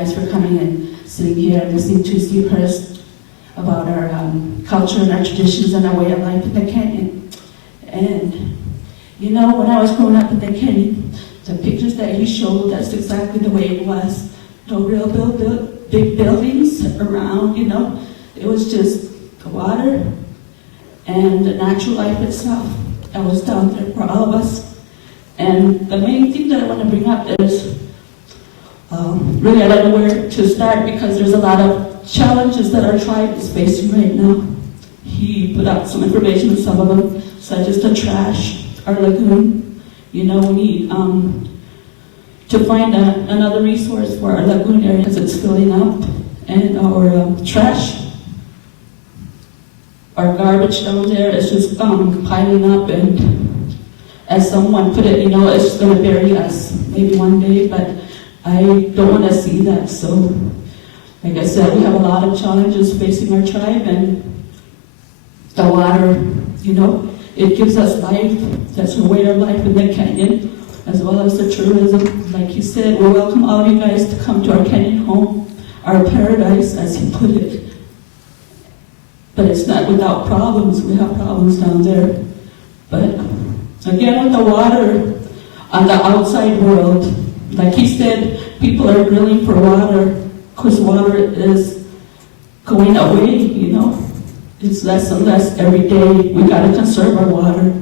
Thanks for coming and sitting here and listening to Steve Hirst about our culture and our traditions and our way of life in the canyon. And you know, when I was growing up in the canyon, the pictures that he showed, that's exactly the way it was. No real big buildings around, you know. It was just the water and the natural life itself that was down there for all of us. And the main thing that I want to bring up is really, I don't know where to start because there's a lot of challenges that our tribe is facing right now. He put out some information on some of them, such as the trash, our lagoon. You know, we need to find another resource for our lagoon area because it's filling up, and our trash, our garbage down there is just piling up, and as someone put it, you know, it's going to bury us maybe one day, but I don't want to see that. So, like I said, we have a lot of challenges facing our tribe, and the water, you know, it gives us life. That's a way of life in the canyon, as well as the tourism. Like he said, we welcome all of you guys to come to our canyon home, our paradise, as he put it. But it's not without problems. We have problems down there. But again, with the water on the outside world, like he said, people are drilling for water because water is going away, you know. It's less and less every day. We got to conserve our water.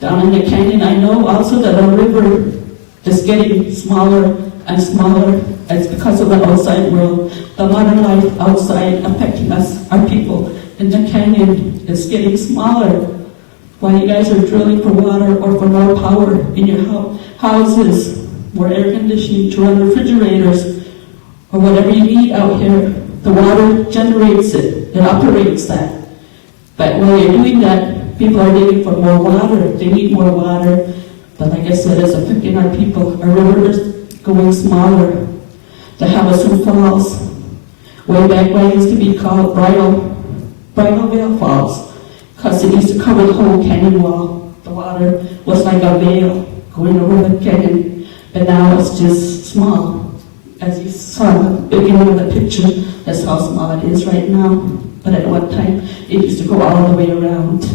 Down in the canyon, I know also that our river is getting smaller and smaller. It's because of the outside world. The modern life outside affecting us, our people. In the canyon, it's getting smaller. While you guys are drilling for water or for more power in your houses, more air conditioning to run refrigerators, or whatever you need out here, the water generates it, it operates that. But while you're doing that, people are digging for more water, they need more water. But like I said, it's affecting our people. Our river is going smaller. The Havasupai Falls, way back when it used to be called Bridal Veil Falls, because it used to cover the whole canyon wall. The water was like a veil going over the canyon. But now it's just small. As you saw in the beginning of the picture, that's how small it is right now. But at one time, it used to go all the way around.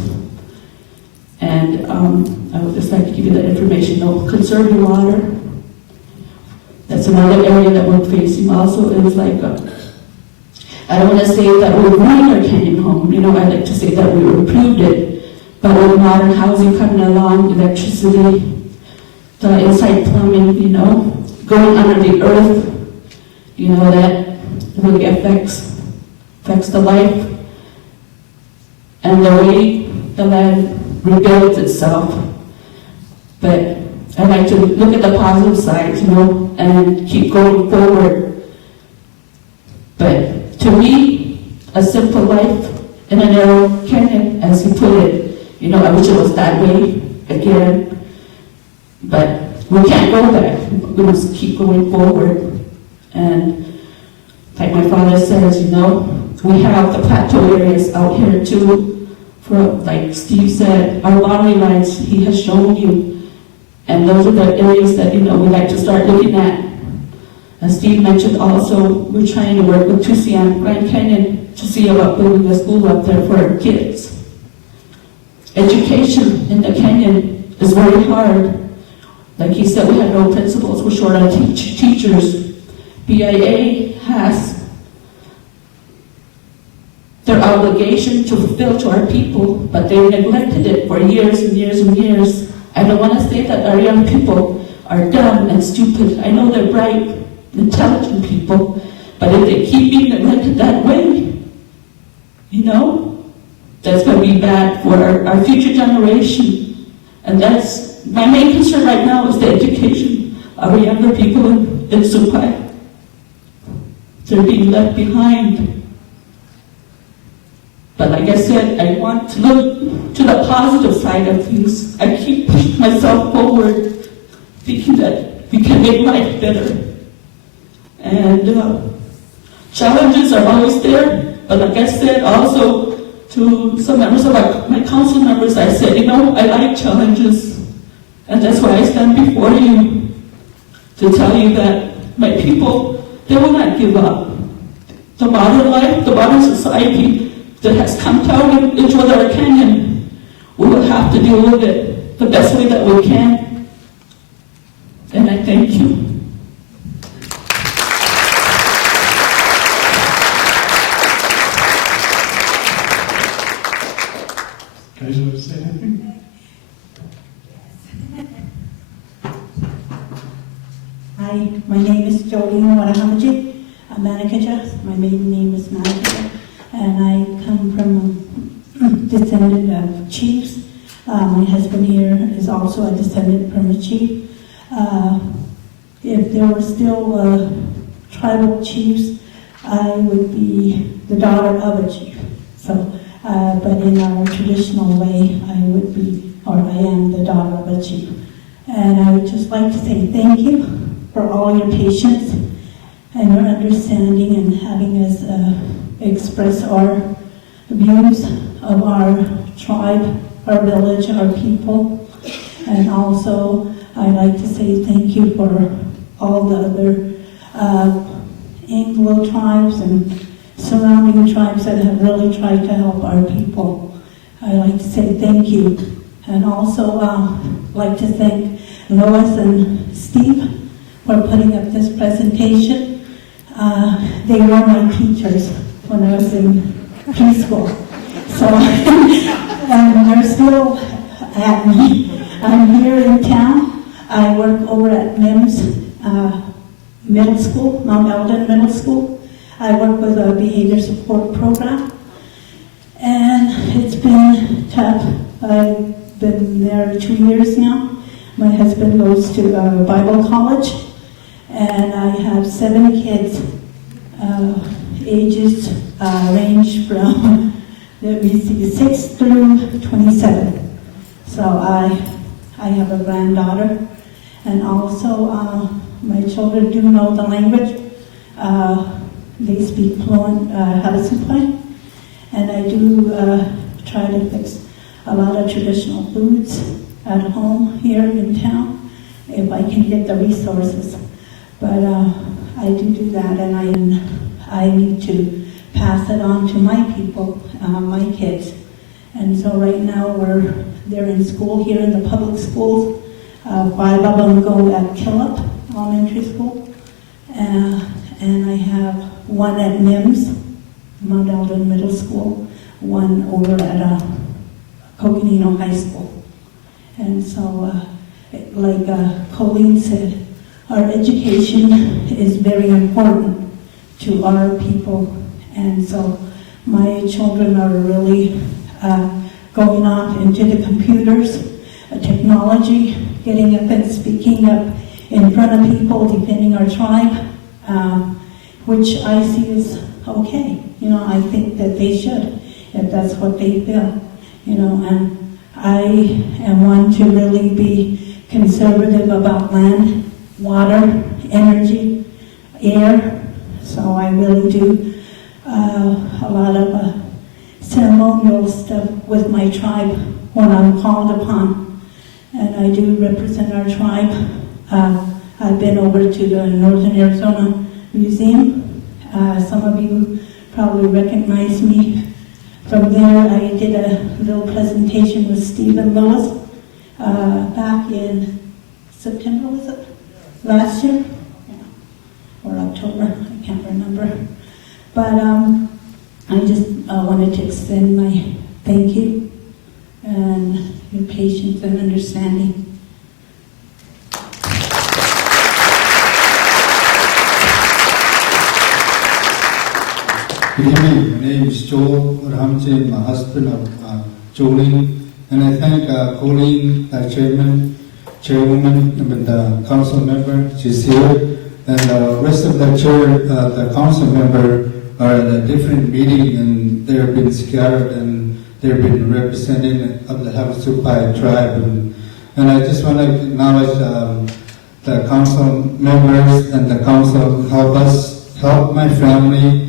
And I would just like to give you that information. Conserve your water. That's another area that we're facing also. Is like, I don't want to say that we're ruining our canyon home. You know, I like to say that we improved it. But with modern housing coming along, electricity, the inside plumbing, you know, going under the earth, you know, that really affects the life and the way the land rebuilds itself. But I like to look at the positive sides, you know, and keep going forward. But to me, a simple life in a narrow canyon, as he put it, you know, I wish it was that way again. But we can't go back. We must keep going forward. And like my father says, you know, we have the plateau areas out here too. For, like Steve said, our boundary lines he has shown you. And those are the areas that, you know, we like to start looking at. As Steve mentioned also, we're trying to work with Tucson, Grand Canyon, to see about building a school up there for our kids. Education in the canyon is very hard. Like he said, we have no principals, we're short on teachers. BIA has their obligation to fulfill to our people, but they neglected it for years and years and years. I don't want to say that our young people are dumb and stupid. I know they're bright, intelligent people, but if they keep being neglected that way, you know, that's going to be bad for our future generation. And that's my main concern right now is the education of our younger people in Supai. They're being left behind. But like I said, I want to look to the positive side of things. I keep pushing myself forward, thinking that we can make life better. And challenges are always there. But like I said, also to some members of my council members, I said, you know, I like challenges. And that's why I stand before you to tell you that my people they will not give up. The modern life, the modern society that has come down into our canyon, we will have to deal with it the best way that we can. And I thank you. Guys, want to say anything? Hi, my name is Jolene Warahamaji. I'm Manakaja. My maiden name is Manakaja. And I come from a descendant of chiefs. My husband here is also a descendant from a chief. If there were still tribal chiefs, I would be the daughter of a chief. So, but in our traditional way, I would be, or I am the daughter of a chief. And I would just like to say thank you for all your patience and your understanding and having us express our views of our tribe, our village, our people. And also, I'd like to say thank you for all the other Anglo tribes and surrounding tribes that have really tried to help our people. I'd like to say thank you. And also like to thank Lois and Steve for putting up this presentation. They were my teachers when I was in preschool. So, and they're still at me. I'm here in town. I work over at MIMS Middle School, Mount Eldon Middle School. I work with a behavior support program. And it's been tough. I've been there 2 years now. My husband goes to Bible college. And I have 7 kids. Ages range from, let me see, 6 through 27. So I have a granddaughter. And also my children do know the language. They speak fluent Havasupai. And I do try to fix a lot of traditional foods at home here in town if I can get the resources. But I do that, and I need to pass it on to my people, my kids. And so right now they're in school here in the public schools. 5 of them go at Killip Elementary School. And I have 1 at MIMS, Mount Eldon Middle School, 1 over at Coconino High School. And so, like Colleen said, our education is very important to our people. And so my children are really going off into the computers, technology, getting up and speaking up in front of people, defending our tribe, which I see is okay. You know, I think that they should, if that's what they feel. You know, and I am one to really be conservative about land, water, energy, air. So I really do a lot of ceremonial stuff with my tribe when I'm called upon. And I do represent our tribe. I've been over to the Northern Arizona Museum. Some of you probably recognize me from there. I did a little presentation with Steve and Lois back in September, was it? Last year? Yeah. Or October, I can't remember. But I just wanted to extend my thank you and your patience and understanding. Good evening. My name is Joel Ramji, my husband of Jolene, and I thank Colleen, chairwoman, and the council member. She's here, and the rest of the the council member are at a different meeting, and they've been scattered, and they've been representing of the Havasupai tribe, and I just want to acknowledge the council members and the council help my family.